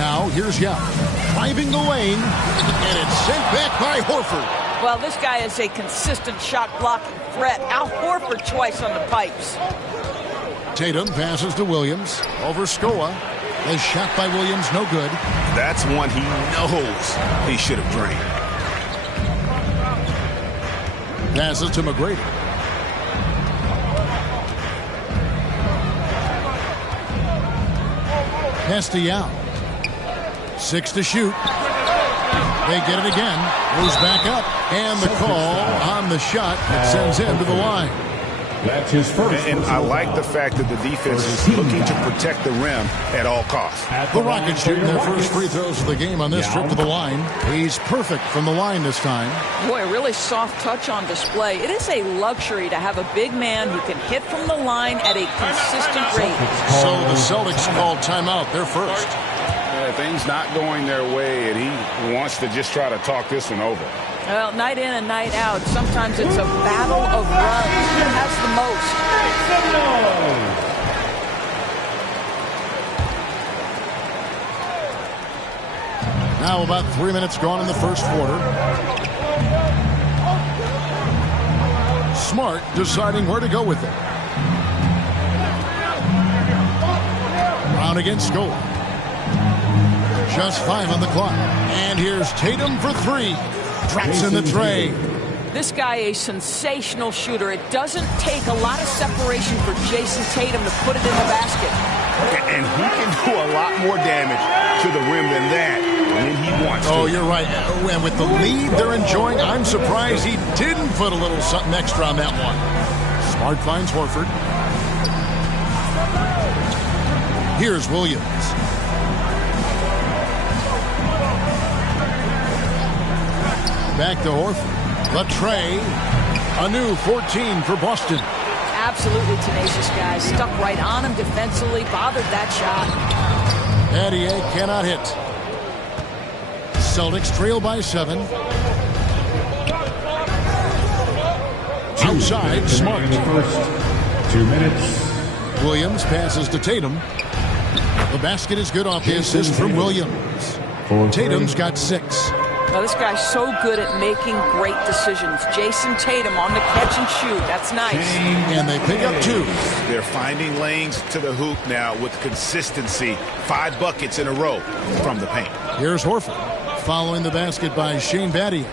Now, here's Yao. Driving the lane, and it's sent back by Horford. Well, this guy is a consistent shot-blocking threat. Al Horford twice on the pipes. Tatum passes to Williams. Over Scoa. The shot by Williams, no good. That's one he knows he should have drained. Passes to McGrady. Pass to Yao. 6 to shoot. They get it again. Goes back up. And the call on the shot that sends him to the line. That's his first. And I like the fact that the defense is looking to protect the rim at all costs. The Rockets shooting their first free throws of the game on this trip to the line. He's perfect from the line this time. Boy, really soft touch on display. It is a luxury to have a big man who can hit from the line at a consistent rate. So the Celtics called timeout. They're first. Things not going their way, and he wants to just try to talk this one over. Well, night in and night out, sometimes it's a battle of runs. Who has the most? Now about 3 minutes gone in the first quarter. Smart deciding where to go with it. Brown against Scoa. Just 5 on the clock. And here's Tatum for 3. Drops in the tray. This guy a sensational shooter. It doesn't take a lot of separation for Jason Tatum to put it in the basket. And he can do a lot more damage to the rim than that when he wants to. Oh, you're right. And with the lead they're enjoying, I'm surprised he didn't put a little something extra on that one. Smart finds Horford. Here's Williams. Back to Horford. The tray. A new 14 for Boston. Absolutely tenacious guy. Stuck right on him defensively. Bothered that shot. Adier cannot hit. Celtics trail by 7. Outside, Smart. First 2 minutes. Williams passes to Tatum. The basket is good off the assist from Williams. Tatum's got 6. Now, this guy's so good at making great decisions. Jason Tatum on the catch and shoot. That's nice. And they pick up 2. They're finding lanes to the hoop now with consistency. 5 buckets in a row from the paint. Here's Horford following the basket by Shane Battier.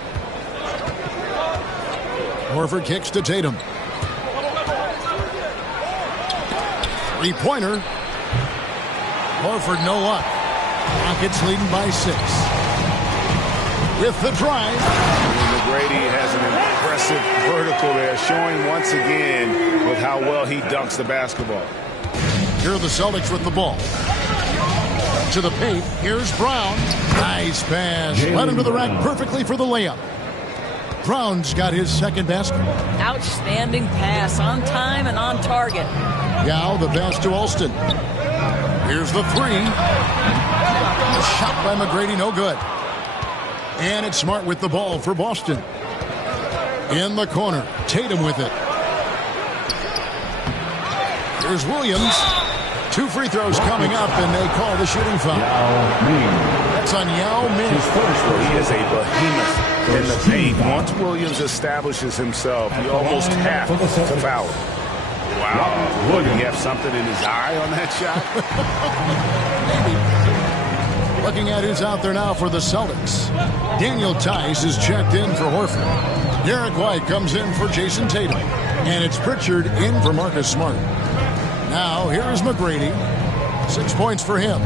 Horford kicks to Tatum. 3-pointer. Horford no luck. Rockets leading by 6. With the drive. McGrady has an impressive vertical there, showing once again with how well he dunks the basketball. Here are the Celtics with the ball. To the paint. Here's Brown. Nice pass. Led him to the rack perfectly for the layup. Brown's got his second basket. Outstanding pass. On time and on target. Yao, the pass to Alston. Here's the 3. The shot by McGrady, no good. And it's Smart with the ball for Boston. In the corner, Tatum with it. Here's Williams. 2 free throws coming up, and they call the shooting foul. That's on Yao Ming. He is a behemoth in the paint. Once Williams establishes himself, you almost have to foul him. Wow. Did he have something in his eye on that shot? Looking at who's out there now for the Celtics. Daniel Tice is checked in for Horford. Derek White comes in for Jason Tatum. And it's Pritchard in for Marcus Smart. Now, here is McGrady. 6 points for him.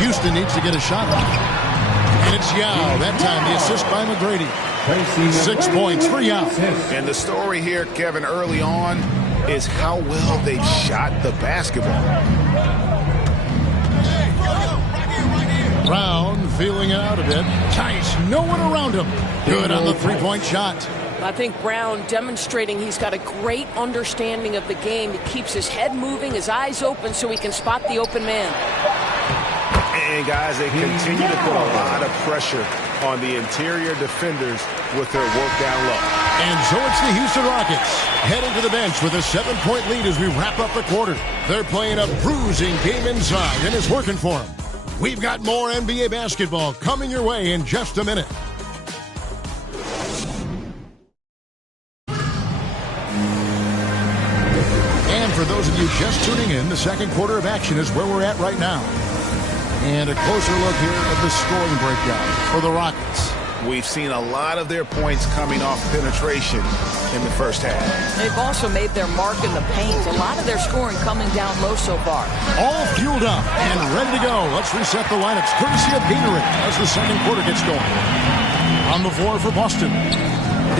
Houston needs to get a shot off. And it's Yao. That time the assist by McGrady. 6 points for Yao. And the story here, Kevin, early on is how well they've shot the basketball. Brown feeling it out a bit. Tice, no one around him. Good on the 3-point shot. I think Brown demonstrating he's got a great understanding of the game. He keeps his head moving, his eyes open so he can spot the open man. And guys, they continue to put a lot of pressure on the interior defenders with their work down low. And so it's the Houston Rockets heading to the bench with a 7-point lead as we wrap up the quarter. They're playing a bruising game inside, and it's working for them. We've got more NBA basketball coming your way in just a minute. And for those of you just tuning in, the second quarter of action is where we're at right now. And a closer look here at the scoring breakdown for the Rockets. We've seen a lot of their points coming off penetration in the first half. They've also made their mark in the paint. A lot of their scoring coming down low so far. All fueled up and ready to go. Let's reset the lineups courtesy of Gatorade as the second quarter gets going. On the floor for Boston,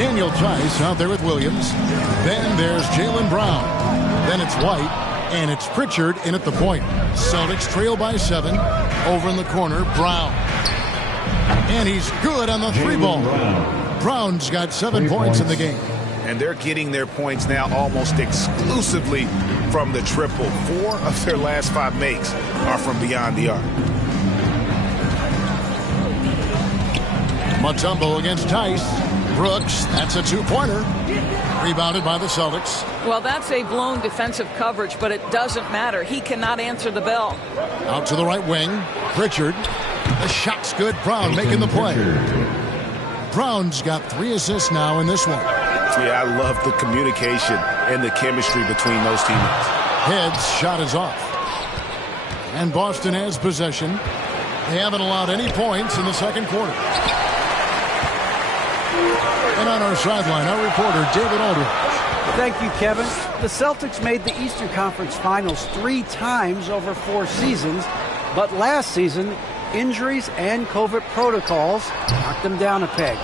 Daniel Tice out there with Williams. Then there's Jaylen Brown. Then it's White. And it's Pritchard in at the point. Celtics trail by 7. Over in the corner, Brown. And he's good on the three ball. Brown's got 7 points in the game. And they're getting their points now almost exclusively from the triple. 4 of their last 5 makes are from beyond the arc. Mutombo against Tice. Brooks, that's a 2-pointer. Rebounded by the Celtics. Well, that's a blown defensive coverage, but it doesn't matter. He cannot answer the bell. Out to the right wing, Pritchard. The shot's good. Brown making the play. Brown's got 3 assists now in this one. Yeah, I love the communication and the chemistry between those teammates. Head's shot is off. And Boston has possession. They haven't allowed any points in the second quarter. And on our sideline, our reporter, David Aldridge. Thank you, Kevin. The Celtics made the Eastern Conference Finals 3 times over 4 seasons, but last season, injuries and COVID protocols knocked them down a peg.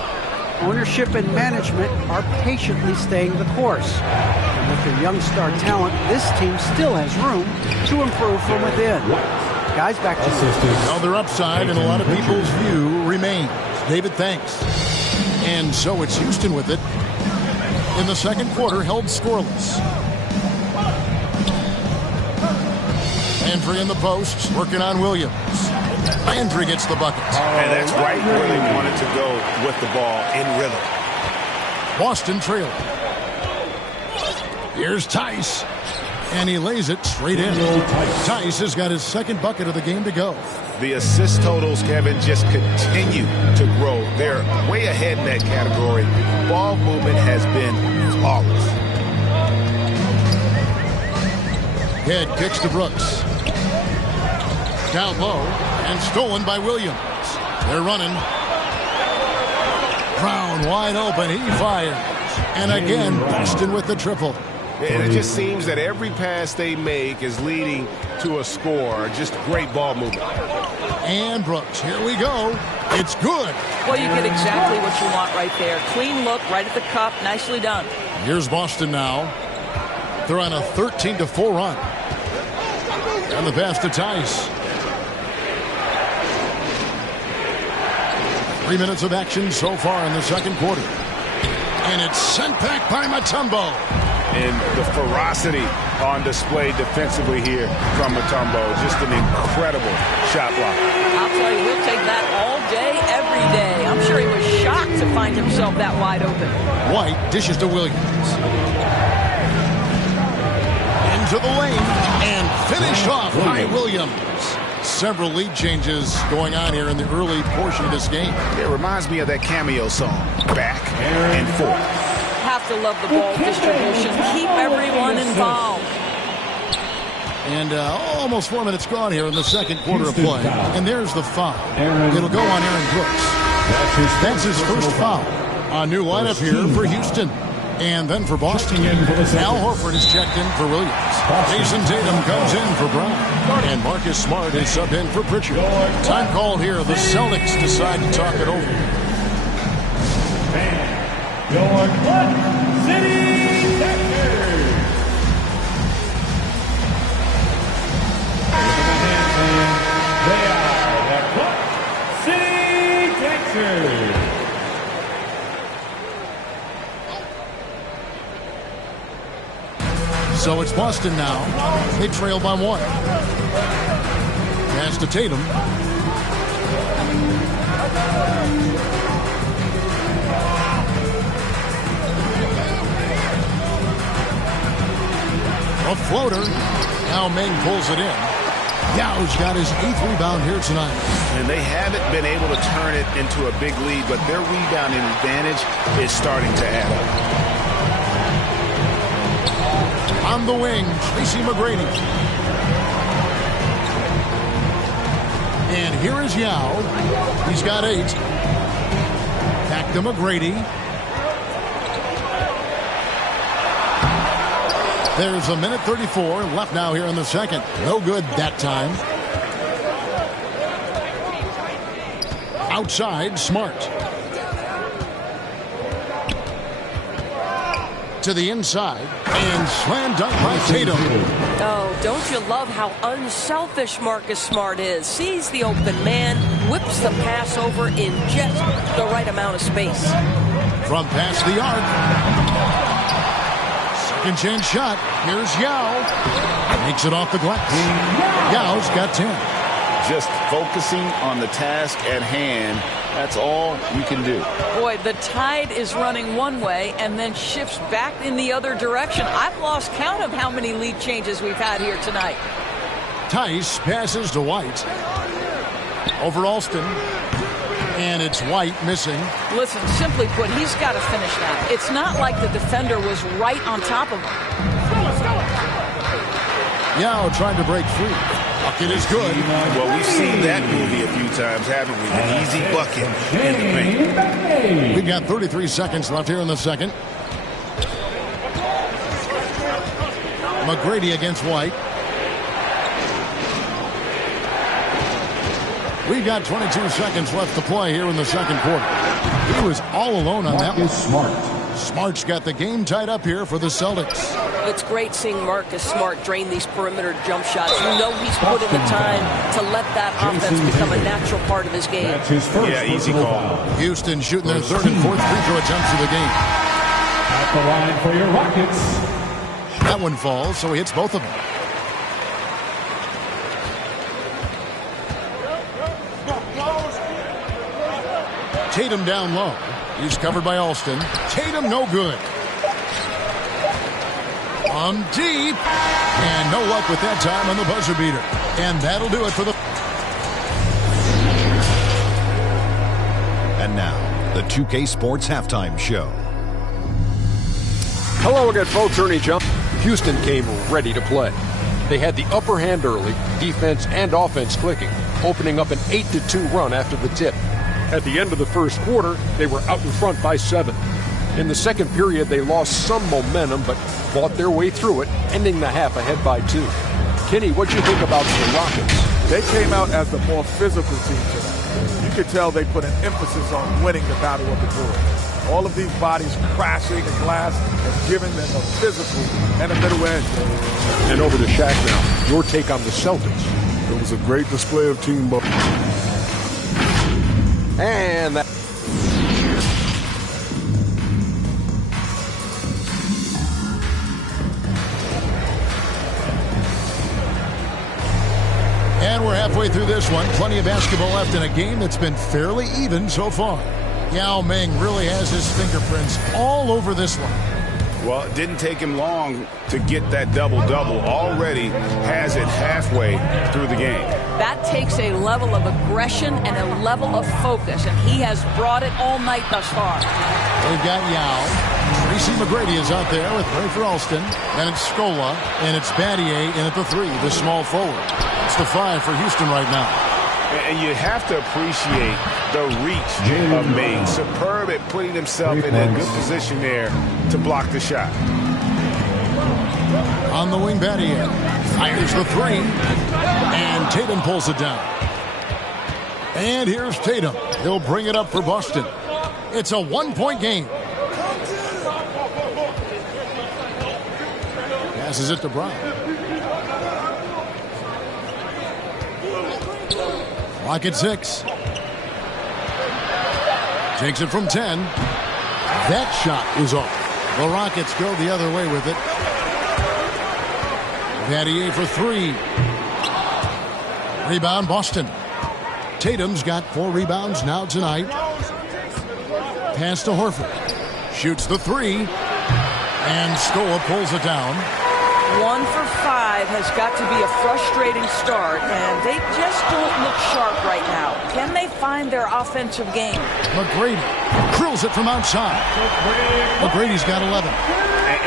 Ownership and management are patiently staying the course. And with their young star talent, this team still has room to improve from within. Guys, back to you. Now their upside, in a lot of people's view, remains. David, thanks. And so it's Houston with it. In the second quarter, held scoreless. Landry in the post, working on Williams. Landry gets the bucket. And that's right where they wanted to go with the ball, in rhythm. Boston trailing. Here's Tice. And he lays it straight in. Tice has got his second bucket of the game to go. The assist totals, Kevin, just continue to grow. They're way ahead in that category. Ball movement has been flawless. Head kicks to Brooks. Down low and stolen by Williams. They're running. Brown wide open. He fires. And again, Boston with the triple. And it just seems that every pass they make is leading to a score. Just great ball movement. And Brooks, here we go. It's good. Well, you get exactly what you want right there. Clean look, right at the cup. Nicely done. Here's Boston now. They're on a 13-4 run. And the pass to Tice. 3 minutes of action so far in the second quarter. And it's sent back by Mutombo. And the ferocity on display defensively here from Mutombo. Just an incredible shot block. I'll tell you, he'll take that all day, every day. I'm sure he was shocked to find himself that wide open. White dishes to Williams. Into the lane and finished off by Williams. Several lead changes going on here in the early portion of this game. It reminds me of that cameo song, Back and Forth. Have to love the ball distribution. Keep everyone involved. And almost 4 minutes gone here in the second quarter of play. And there's the foul. It'll go on Aaron Brooks. That's his first foul. A new lineup here for Houston. And then for Boston. Al Horford is checked in for Williams. Jason Tatum comes in for Brown. And Marcus Smart is subbed in for Pritchard. Time called here. The Celtics decide to talk it over. Your Clutch City Texans. They are the Clutch City Texans. So it's Boston now. They trail by 1. Pass to Tatum. A floater. Now Meng pulls it in. Yao's got his 8th rebound here tonight. And they haven't been able to turn it into a big lead, but their rebounding advantage is starting to add up. On the wing, Tracy McGrady. And here is Yao. He's got 8. Back to McGrady. There's 1:34 left now here in the second. No good that time. Outside, Smart. To the inside. And slam dunk by Tatum. Oh, don't you love how unselfish Marcus Smart is? Sees the open man, whips the pass over in just the right amount of space. From past the arc. Second chance shot. Here's Yao. Makes it off the glass. Yao's got 10. Just focusing on the task at hand. That's all you can do. Boy, the tide is running one way and then shifts back in the other direction. I've lost count of how many lead changes we've had here tonight. Tice passes to White. Over Alston. And it's White missing. Listen, simply put, he's got to finish that. It's not like the defender was right on top of him. Yao trying to break free. Bucket is good. Well, we've seen that movie a few times, haven't we? An easy bucket in the paint. We've got 33 seconds left here in the second. McGrady against White. We've got 22 seconds left to play here in the second quarter. He was all alone on that one. Smart's got the game tied up here for the Celtics. It's great seeing Marcus Smart drain these perimeter jump shots. You know he's put in the time to let that offense become a natural part of his game. Yeah, easy call. Houston shooting their 3rd and 4th free throw attempts of the game. At the line for your Rockets. That one falls, so he hits both of them. Tatum down low. He's covered by Alston. Tatum no good. Deep. And no luck with that time on the buzzer beater. And that'll do it for the... And now, the 2K Sports Halftime Show. Hello again, folks. Ernie Jump. Houston came ready to play. They had the upper hand early, defense and offense clicking, opening up an 8-2 run after the tip. At the end of the first quarter, they were out in front by 7. In the second period, they lost some momentum, but fought their way through it, ending the half ahead by 2. Kenny, what'd you think about the Rockets? They came out as the more physical team tonight. You could tell they put an emphasis on winning the battle of the boards. All of these bodies crashing the glass and giving them a physical and a middle edge. And over to Shaq now. Your take on the Celtics. It was a great display of team ball. And that... And we're halfway through this one. Plenty of basketball left in a game that's been fairly even so far. Yao Ming really has his fingerprints all over this one. Well, it didn't take him long to get that double-double. Already has it halfway through the game. That takes a level of aggression and a level of focus, and he has brought it all night thus far. They've got Yao. Tracy McGrady is out there with Ray for Alston. Then it's Scola, and it's Battier in at the 3, the small forward. It's the 5 for Houston right now. And you have to appreciate the reach of Ming. Superb at putting himself in a good position there to block the shot. On the wing, Battier fires the 3, and Tatum pulls it down. And here's Tatum. He'll bring it up for Boston. It's a 1-point game. Passes it to Brown. Clock at 6. Takes it from 10. That shot is off. The Rockets go the other way with it. Battier for 3. Rebound, Boston. Tatum's got 4 rebounds now tonight. Pass to Horford. Shoots the 3. And Scola pulls it down. 1 for 5 has got to be a frustrating start, and they just don't look sharp right now. Can they find their offensive game? McGrady drills it from outside. McGrady's got 11.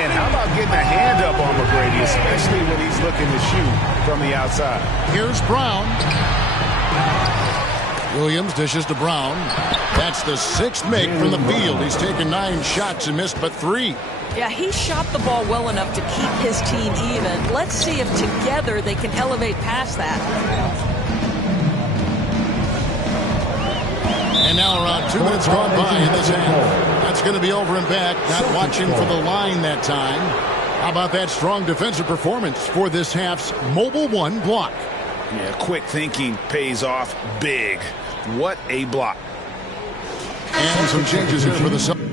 And how about getting a hand up on McGrady, especially when he's looking to shoot from the outside? Here's Brown. Williams dishes to Brown. That's the 6th make from the field. He's taken 9 shots and missed but 3. Yeah, he shot the ball well enough to keep his team even. Let's see if together they can elevate past that. And now around 2 minutes gone by in this half. That's going to be over and back. Not watching for the line that time. How about that strong defensive performance for this half's Mobile 1 block? Yeah, quick thinking pays off big. What a block. And some changes here for the Celtics.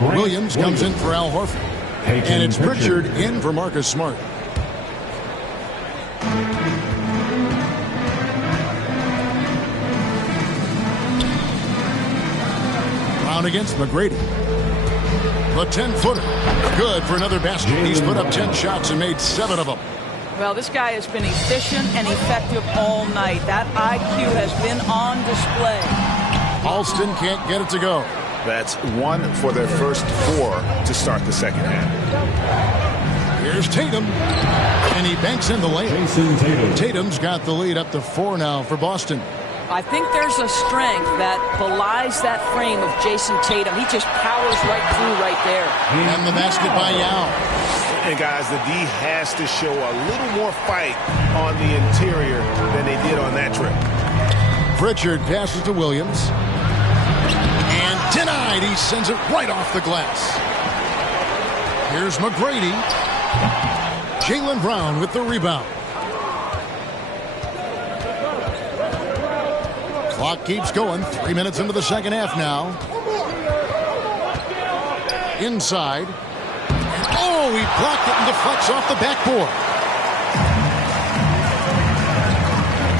Williams comes in for Al Horford. And it's Pritchard in for Marcus Smart. Brown against McGrady. The 10-footer. Good for another basket. He's put up 10 shots and made 7 of them. Well, this guy has been efficient and effective all night. That IQ has been on display. Alston can't get it to go. That's 1 for their first 4 to start the second half. Here's Tatum. And he banks in the layup. Tatum's got the lead up to 4 now for Boston. I think there's a strength that belies that frame of Jason Tatum. He just powers right through right there. And the basket by Yao. And guys, the D has to show a little more fight on the interior than they did on that trip. Pritchard passes to Williams. And denied. He sends it right off the glass. Here's McGrady. Jaylen Brown with the rebound. Clock keeps going. 3 minutes into the second half now. Inside. Oh, he blocked it and deflects off the backboard.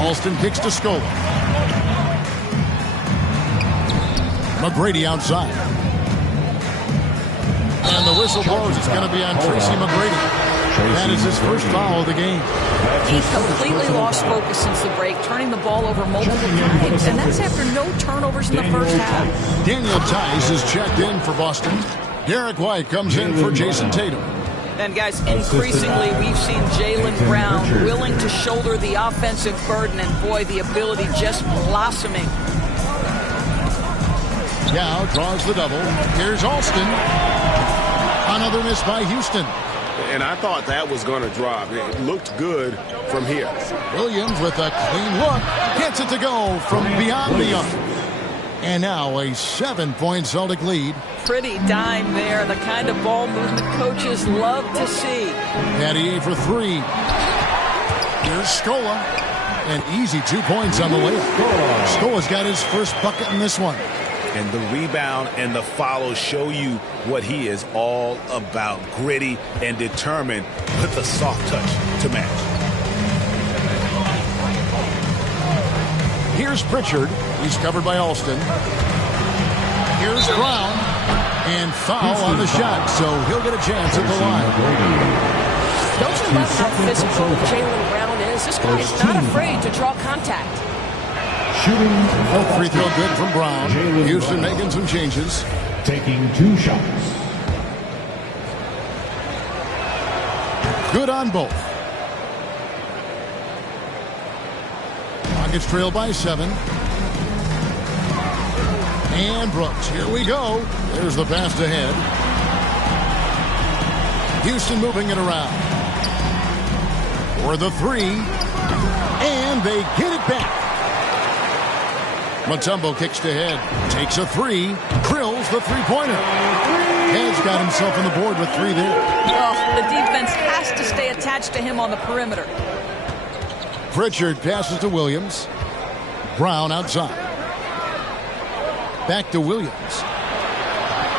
Alston kicks to Scola. McGrady outside. And the whistle blows. It's going to be on Tracy McGrady. That is his first foul of the game. He's completely lost focus since the break, turning the ball over multiple times. And that's after no turnovers in the first half. Daniel Tice is checked in for Boston. Derek White comes in for Jason Tatum. And guys, increasingly we've seen Jaylen Brown willing to shoulder the offensive burden, and boy, the ability just blossoming. Yao draws the double. Here's Alston. Another miss by Houston. And I thought that was going to drop. It looked good from here. Williams with a clean look. Gets it to go from beyond the arc. And now a 7-point Celtic lead. Pretty dime there. The kind of ball movement coaches love to see. Natty 8 for 3. Here's Scola. An easy 2 points on the layup. Scola's got his first bucket in this one. And the rebound and the follow show you what he is all about. Gritty and determined with a soft touch to match. Here's Pritchard. He's covered by Alston. Here's Brown. And foul on the shot, so he'll get a chance at the line. Don't you love how physical Jaylen Brown is? This guy is not afraid to draw contact. Free throw good from Brown. Houston making some changes. Taking 2 shots. Good on both. Rockets trail by 7. And Brooks, here we go. There's the pass ahead. Houston moving it around. For the 3. And they get it back. Mutombo kicks to head, takes a 3, drills the three-pointer. Head's got himself on the board with 3 there. Well, the defense has to stay attached to him on the perimeter. Pritchard passes to Williams. Brown outside. Back to Williams.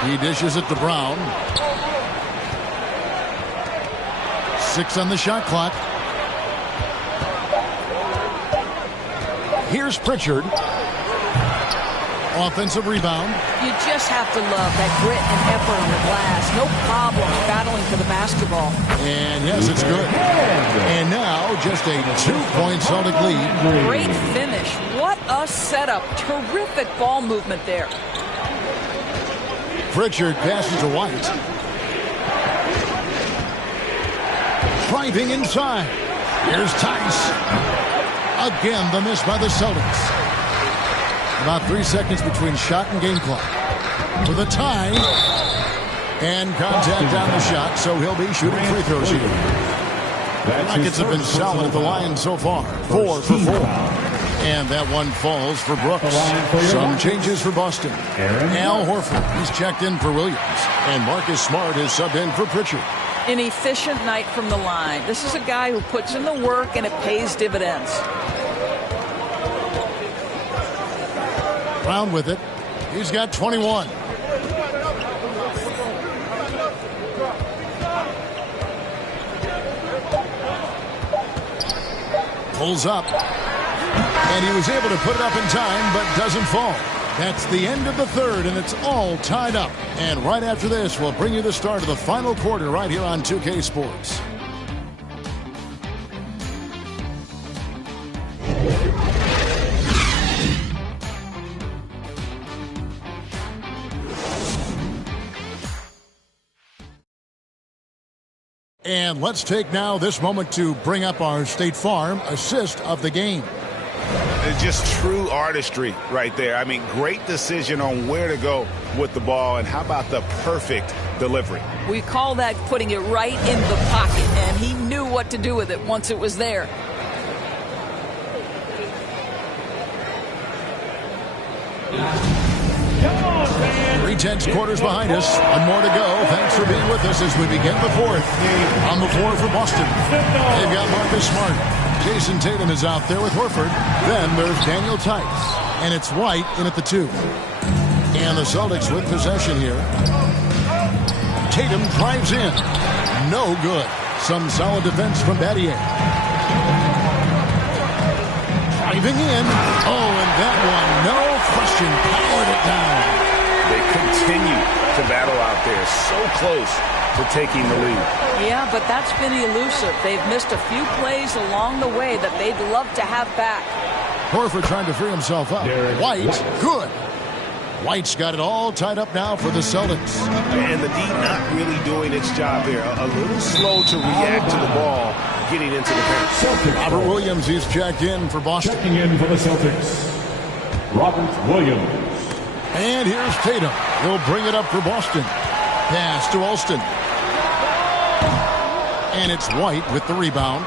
He dishes it to Brown. 6 on the shot clock. Here's Pritchard. Offensive rebound. You just have to love that grit and effort on the glass. No problem battling for the basketball. And yes, it's good. And now just a 2-point Celtic lead. Great finish. What a setup. Terrific ball movement there. Pritchard passes to White. Driving inside. Here's Tice. Again, the miss by the Celtics. About 3 seconds between shot and game clock. For the tie. And contact on the shot, so he'll be shooting free throws here. The Rockets have been solid at the line so far. 4 for 4. And that one falls for Brooks. Some changes for Boston. Al Horford, he's checked in for Williams. And Marcus Smart is subbed in for Pritchard. An efficient night from the line. This is a guy who puts in the work and it pays dividends. Brown with it. He's got 21. Pulls up. And he was able to put it up in time, but doesn't fall. That's the end of the third, and it's all tied up. And right after this, we'll bring you the start of the final quarter right here on 2K Sports. And let's take now this moment to bring up our State Farm assist of the game. It's just true artistry right there. I mean, great decision on where to go with the ball, and how about the perfect delivery? We call that putting it right in the pocket, and he knew what to do with it once it was there. Three-tenths quarters behind us. One more to go. Thanks for being with us as we begin the fourth. On the floor for Boston, they've got Marcus Smart. Jason Tatum is out there with Horford. Then there's Daniel Tice. And it's White in at the 2. And the Celtics with possession here. Tatum drives in. No good. Some solid defense from Battier. Driving in. Oh, and that one, no question, powered it down. They continue to battle out there, so close to taking the lead. Yeah, but that's been elusive. They've missed a few plays along the way that they'd love to have back. Horford trying to free himself up. White, good. White's got it all tied up now for the Celtics. And the D not really doing its job here. A little slow to react to the ball getting into the paint. Robert Williams, he's checked in for Boston. Checking in for the Celtics, Robert Williams. And here's Tatum. He'll bring it up for Boston. Pass to Alston. And it's White with the rebound.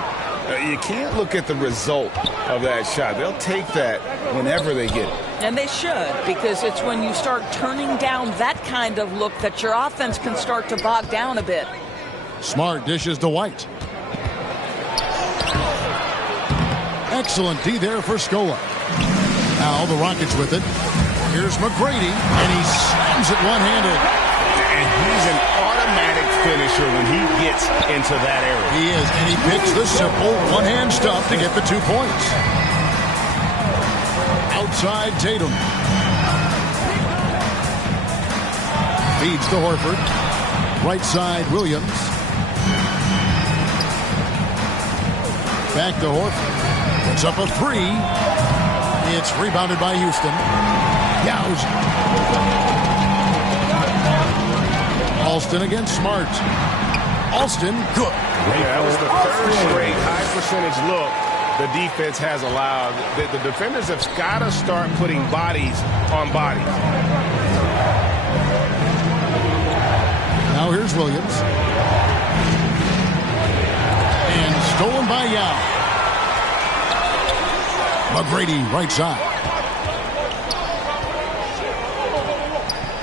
You can't look at the result of that shot. They'll take that whenever they get it. And they should, because it's when you start turning down that kind of look that your offense can start to bog down a bit. Smart dishes to White. Excellent D there for Scola. Now the Rockets with it. Here's McGrady, and he slams it one-handed. And he's an automatic finisher when he gets into that area. He is, and he picks the simple one-hand stuff to get the 2 points. Outside Tatum. Feeds to Horford. Right side Williams. Back to Horford. Puts up a 3. It's rebounded by Houston. Yowza. Alston against Smart. Alston, good. That was the third straight high percentage look the defense has allowed. The defenders have got to start putting bodies on bodies. Now here's Williams. And stolen by Yao. McGrady, right side.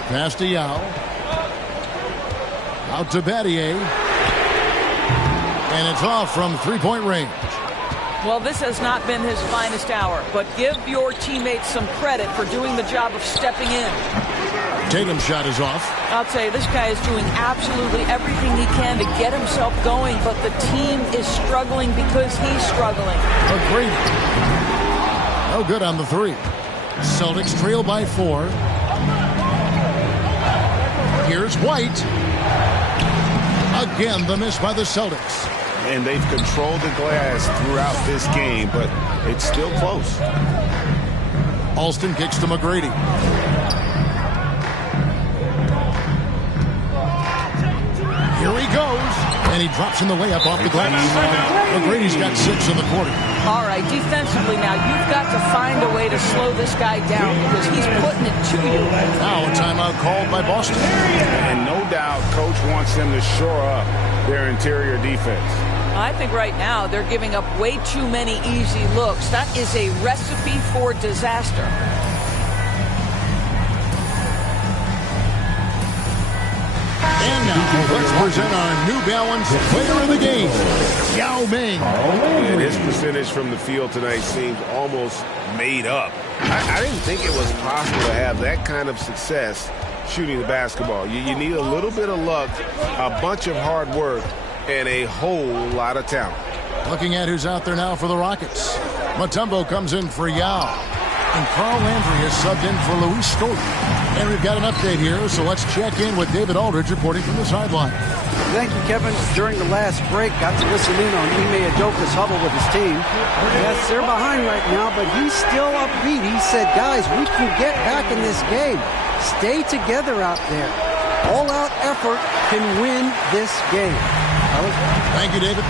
Pass to Yao. Out to Battier. And it's off from three-point range. Well, this has not been his finest hour, but give your teammates some credit for doing the job of stepping in. Tatum's shot is off. I'll tell you, this guy is doing absolutely everything he can to get himself going, but the team is struggling because he's struggling. Agreed. No good on the three. Celtics trail by 4. Here's White. Again, the miss by the Celtics. And they've controlled the glass throughout this game, but it's still close. Alston kicks to McGrady. Here he goes. And he drops in the layup off the glass. McGrady's got 6 in the quarter. All right, defensively now, you've got to find a way to slow this guy down because he's putting it to you. Now a timeout called by Boston. And no doubt, Coach wants them to shore up their interior defense. I think right now they're giving up way too many easy looks. That is a recipe for disaster. And now, let's present our New Balance player of the game, Yao Ming. And his percentage from the field tonight seems almost made up. I didn't think it was possible to have that kind of success shooting the basketball. You need a little bit of luck, a bunch of hard work, and a whole lot of talent. Looking at who's out there now for the Rockets. Mutombo comes in for Yao. And Carl Landry is subbed in for Luis Story. And we've got an update here, so let's check in with David Aldridge reporting from the sideline. Thank you, Kevin. During the last break, got to listen in on Ime Udoka's huddle with his team. Yes, they're behind right now, but he's still upbeat. He said, guys, we can get back in this game. Stay together out there. All-out effort can win this game. Thank you, David.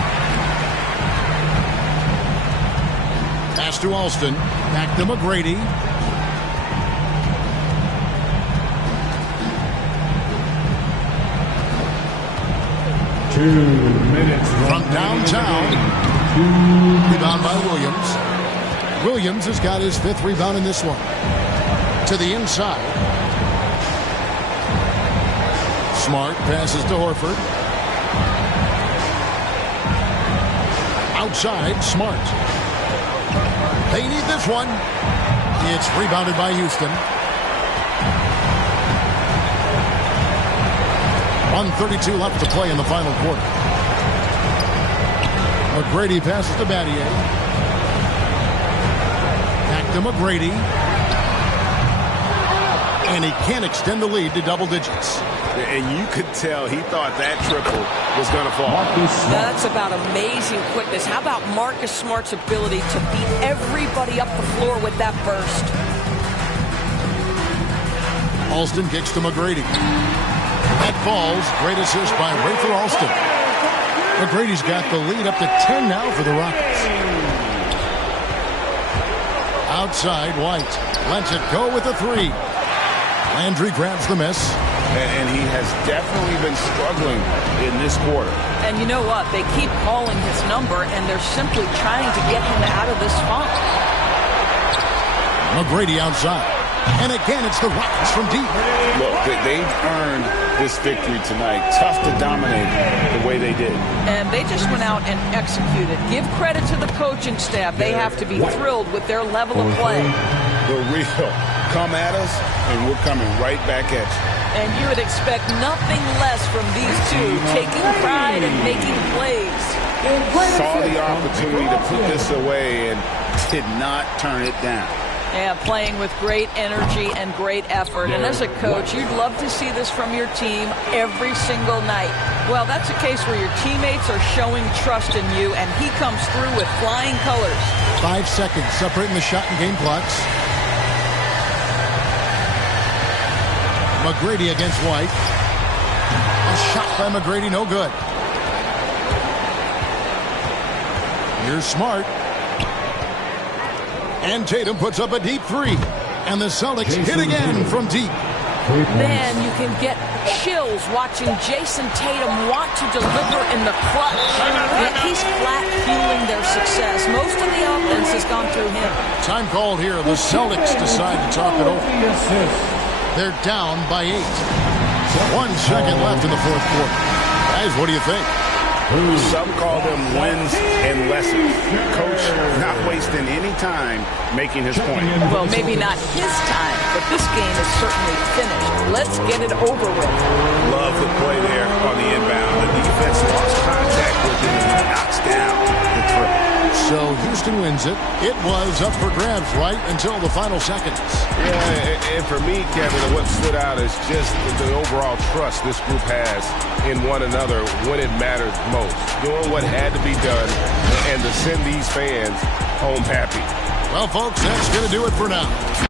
Pass to Alston. Back to McGrady. From downtown. Rebound by Williams. Williams has got his 5th rebound in this one. To the inside. Smart passes to Horford. Outside, Smart. They need this one. It's rebounded by Houston. 1:32 left to play in the final quarter. McGrady passes to Battier. Back to McGrady. And he can't extend the lead to double digits. And you could tell he thought that triple was going to fall. That's about amazing quickness. How about Marcus Smart's ability to beat everybody up the floor with that burst? Alston kicks to McGrady. That falls. Great assist by Rayford Alston. McGrady's got the lead up to 10 now for the Rockets. Outside, White lets it go with the 3. Landry grabs the miss. And he has definitely been struggling in this quarter. And you know what? They keep calling his number, and they're simply trying to get him out of this funk. McGrady outside. And again, it's the Rockets from deep. Look, they've earned this victory tonight. Tough to dominate the way they did. And they just went out and executed. Give credit to the coaching staff. They have to be thrilled with their level of play. The real. Come at us, and we're coming right back at you. And you would expect nothing less from these two, taking pride and making plays. Saw the opportunity to put this away and did not turn it down. Yeah, playing with great energy and great effort. And as a coach, you'd love to see this from your team every single night. Well, that's a case where your teammates are showing trust in you, and he comes through with flying colors. 5 seconds separating the shot and game clocks. McGrady against White. A shot by McGrady, no good. Here's Smart. And Tatum puts up a deep 3. And the Celtics hit again from deep. Man, you can get chills watching Jason Tatum want to deliver in the clutch. Yet he's flat fueling their success. Most of the offense has gone through him. Time called here. The Celtics decide to talk it over. They're down by 8. 1 second left in the fourth quarter. Guys, what do you think? Some call them wins and lessons. Coach not wasting any time making his point. Well, maybe not his time, but this game is certainly finished. Let's get it over with. Love the play there on the inbound. The defense lost contact with him and knocks down the triple. So Houston wins it. It was up for grabs right until the final seconds. Yeah, and for me, Kevin, what stood out is just the overall trust this group has in one another when it matters most. Doing what had to be done and to send these fans home happy. Well, folks, that's going to do it for now.